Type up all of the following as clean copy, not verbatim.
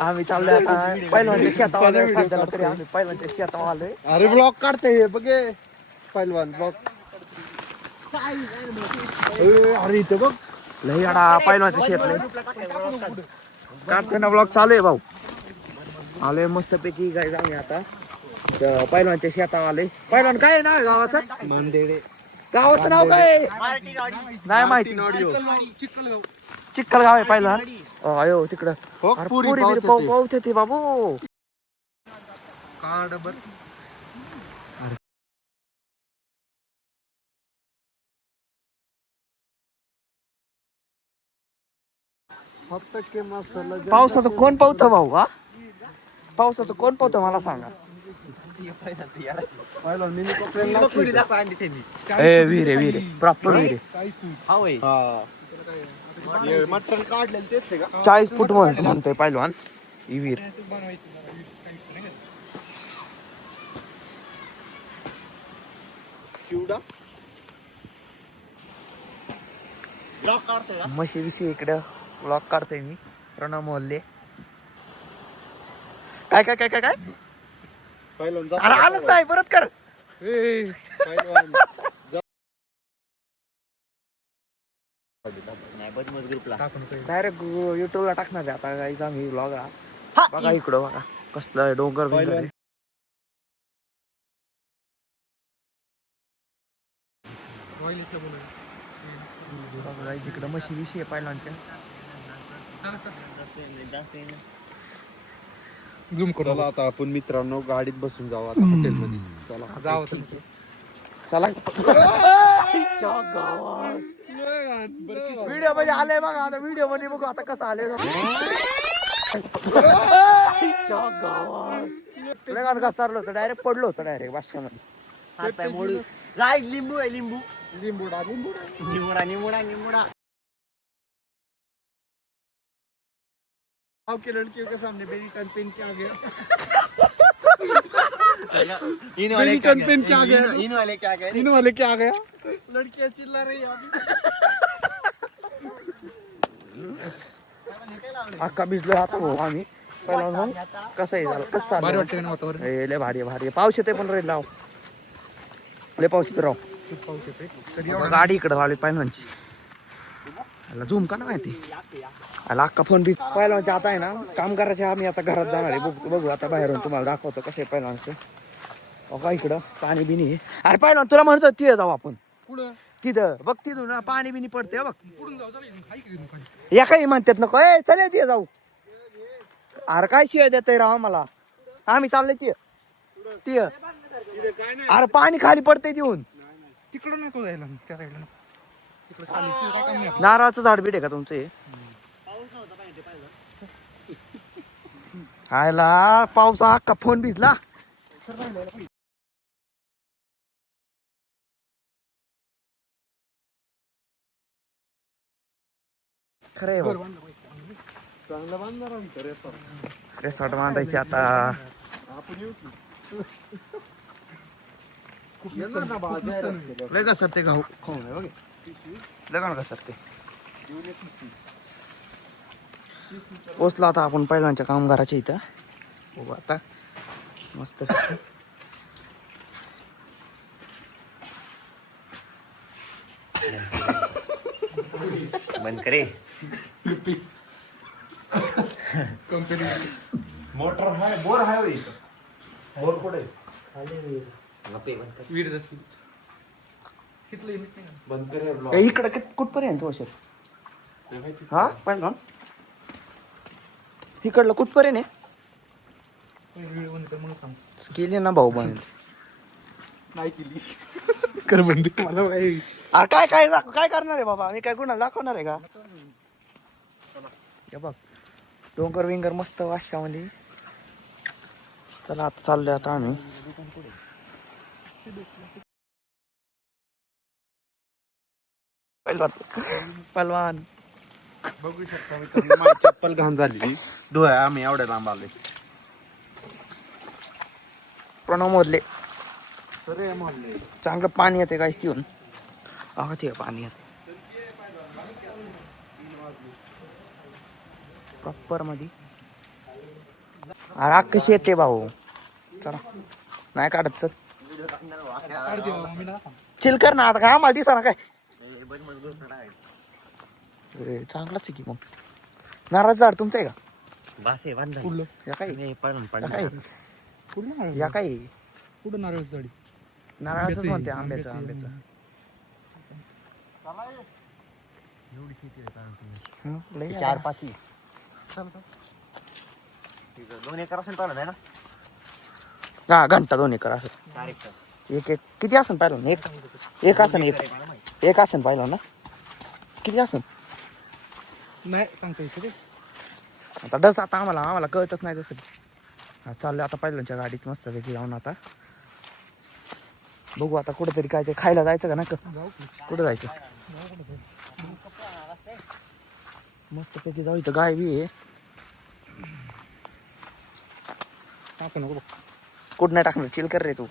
आम्ही चाललोय आता पहिलवानच्या शेतावर आलोय. सध्याला तरी आम्ही पहिलवानच्या शेतावर आलोय. अरे ब्लॉग काढते बघे पहिलवान ब्लॉग. अरे इथं बघ लई अडा पहिलवानच्या शेत काढताना ब्लॉग चालू आहे भाऊ. आलोय मस्त पैकी काय आम्ही आता पहिलवानच्या शेतावर आलोय. पहिलवान काय नाव आहे गावाचं? मंदेडे. गावाचं नाव काय नाही माहिती. चिखल गाव आहे पहिलवान. अयो तिकडं पुरी पाऊस येते बाबू. कार्ड बर फक्त के मसाला. पावसाचं कोण पावतं भाऊ? हा पावसाचं कोण पावतं मला सांगा. पहिलवान मिनी कोपऱ्याला ए विहिरे विहिरे प्रॉपर विहिरे. मटण काढलेलं तेच आहे का? 40 फूट म्हणतोय पहिलवान ही विहीर. म्हशी विषयी इकडं ब्लॉग काढतोय मी. प्रणव मोहल्ले. काय काय काय काय काय पहिलवान अरे आलंच नाही परत कर. पहिलवान डायरेक्ट युट्यूबला टाकणार आहे आता गाईचा मी ब्लॉग. बघा इकडं बघा कसलं डोंगर बिंगर. इकडं म्हशी विषयी आहे पहिल्यांच्या. झूम करू. आता आपण मित्रांनो गाडीत बसून जाऊ आता हॉटेलमध्ये. चला जाऊ चला. व्हिडिओ मध्ये आले बघा. आता व्हिडिओ मध्ये बघू आता कसं आले. घसरलो होतं डायरेक्ट पडलो होतं डायरेक्ट बादशामध्ये. हात पाय मोडू. राईट लिंबू आहे लिंबू. लिंबूडा निमुडा निमुडा निमुडा. के लड़कियों के सामने बेरीटन पेन क्या आ गया? इन वाले पेन क्या आ गया? इन वाले क्या गए? इन वाले क्या आ गया? लड़कियां चिल्ला रही हैं अख्खा भिजलो आता भाऊ आम्ही. पहिला मग कसं आहे झालं कसं चाललं? लय भारी भारी पाऊस येते पण रे लाव. लय पाऊस येतो राव. गाडी इकडे लावली पहिल्यांची. झूम का ना माहिती अख्खा फोन बी पहिल्यांच्या आता आहे ना काम करायचे. आम्ही आता घरात जाणार आहे. बघू आता बाहेरून तुम्हाला दाखवतो कसं आहे पहिल्यांचं. बघा इकडं पाणी बिनी आहे. अरे पहिला तुला म्हणतो तिथं जाऊ आपण. तिथं बघ तिथून पाणी बिनी पडते बघ. या काही म्हणतात नको. ए चल तिथं जाऊ. अरे काय शिवाय देतय राव मला. आम्ही चाललोय तिथं. अरे पाणी खाली पडतंय तिथून. तिकडं नको जायला त्या साईडला. नारळाचं झाड बीड आहे का तुमचं हे? आयला पावसा अख्खा फोन भिजला. खरंय रेसॉर्ट बांधायचे आता. लय का सर ते खाऊ खाऊ लगा का सर ते पोचला आता आपण पहिल्यांच्या कामगाराच्या इथं. बघू आता मस्त. बंद करे मोटर है बोर है बोर कुठे बंद करे इकडे कुठपर्यंत वशर. हा पहिला इकडलं कुठपर्यंत आहे? केली ना भाऊ बंद. नाही केली कर बंद. मला अरे काय काय काय करणार आहे बाबा? मी काय कुणाला दाखवणार आहे का? हे बघ डोंगर विंगर मस्त वाशामध्ये. चला आता चाललोय आता आम्ही. पहलवान बघू शकता मित्रांनो माझी चप्पल घाण झाली. डोळ्या आम्ही एवढ्या लांब आले. प्रणव मोदले चांगलं पाणी येते काय तिथून. अगं ते पाणी येते प्रॉपर मध्ये. अरे आग कशी येते भाऊ. चला नाही काढत चल. चिल कर ना आता काय आम्हाला दिसा ना काय. चांगलाच आहे की मग. नारळ झाड तुमचं आहे का? बासे बांधा या काय नाही पालन या काय या काय कुठं नारळ झाडी? नारळाचंच म्हणते आंब्याचं आंब्याचं. लय 4-5 2 एकर असेल पालन आहे ना. हा घंटा 2 एकर असं. एक एक किती असन पाहिलं ना? एक असन एक असन पाहिलं ना. किती असन नाही सांगता येते. आता डस आता आम्हाला कळतच नाही तसं. चाललं आता पहिल्यांच्या गाडीत मस्त पैकी जाऊन आता बघू आता कुठेतरी काय ते खायला जायचं का ना. कुठं जायचं मस्त पैकी जाऊ. इथं गाय बी आहे. टाकू नको. कुठं नाही टाकणार चिल कर रे तू.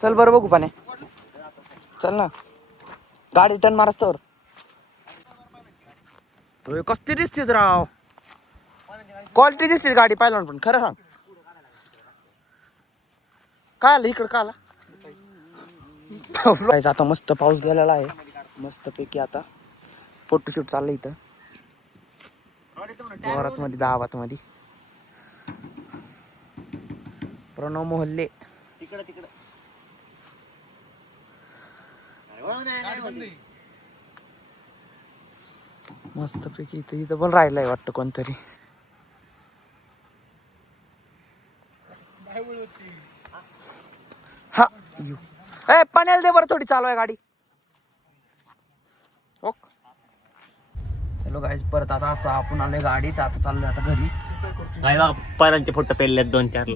चल बरं बघू पाने. चल ना गाडी टर्न मारस तर. कसली दिसते राव. क्वालिटी दिसते गाडी पाहिलं पण खरं सांग काय आलं इकडं का आला. आता मस्त पाऊस गेलेला आहे मस्त पैकी. आता फोटोशूट चाललंय इथं जोरात मध्ये दाबात मध्ये. प्रणव मोहल्ले मस्त पैकी. इथं पण राहिलंय वाटतं कोणतरी. हा ए पाण्याला दे बरं थोडी चालू आहे गाडी. ओक चलो गाईज परत आता आपण आलोय गाडीत. आता चाललोय आता घरी. पालांचे फोटो पेरलेत 2-4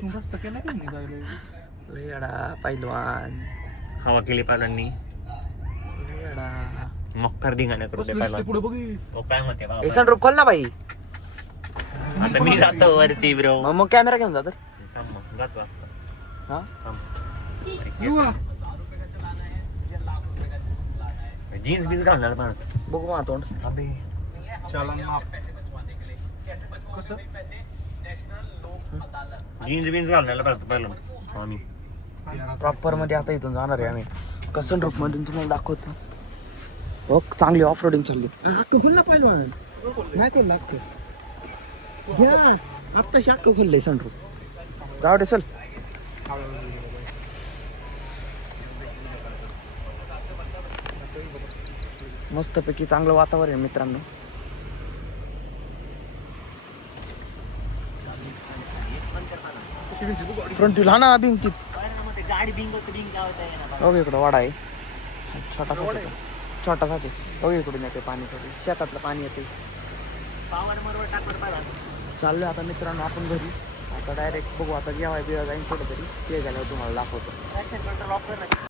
येडा पहिलवान. हवा केली पालांनी. येडा मक्कर धिंगाणा करू दे पालन. पुढे बघ. तो काय म्हणते बाबा. एसन रूप खोल ना बाई. आता मी जातो वरती ब्रो. मग कॅमेरा घेऊन जातो. जातो हा जीन्स बीन्स घालणार पण बघू मा तोंड. अबे चलन कसं जीन्स बीन्स घालणार पहिलं आम्ही प्रॉपर मध्ये आता इथून जाणार आहे आम्ही. कसन रूप मधून तुम्हाला दाखवतो. हो चांगली ऑफ रोडिंग चालली. तू खुल्ला पहिलवान नाही खोल लागतो. घ्या आत्ता शाक खोललंय सनरूप. जाऊ दे चल. मस्त पैकी चांगलं वातावरण आहे मित्रांनो. फ्रंट व्हील हा ना भिंतीत. हो इकडं वाडा आहे छोटासा. हो इकडून येते पाणी थोडी शेतातलं पाणी येते. चाललोय आता मित्रांनो आपण घरी. आता डायरेक्ट बघू आता जेवाय बिवा जाईन कुठं तरी. ते झाल्यावर तुम्हाला दाखवतो.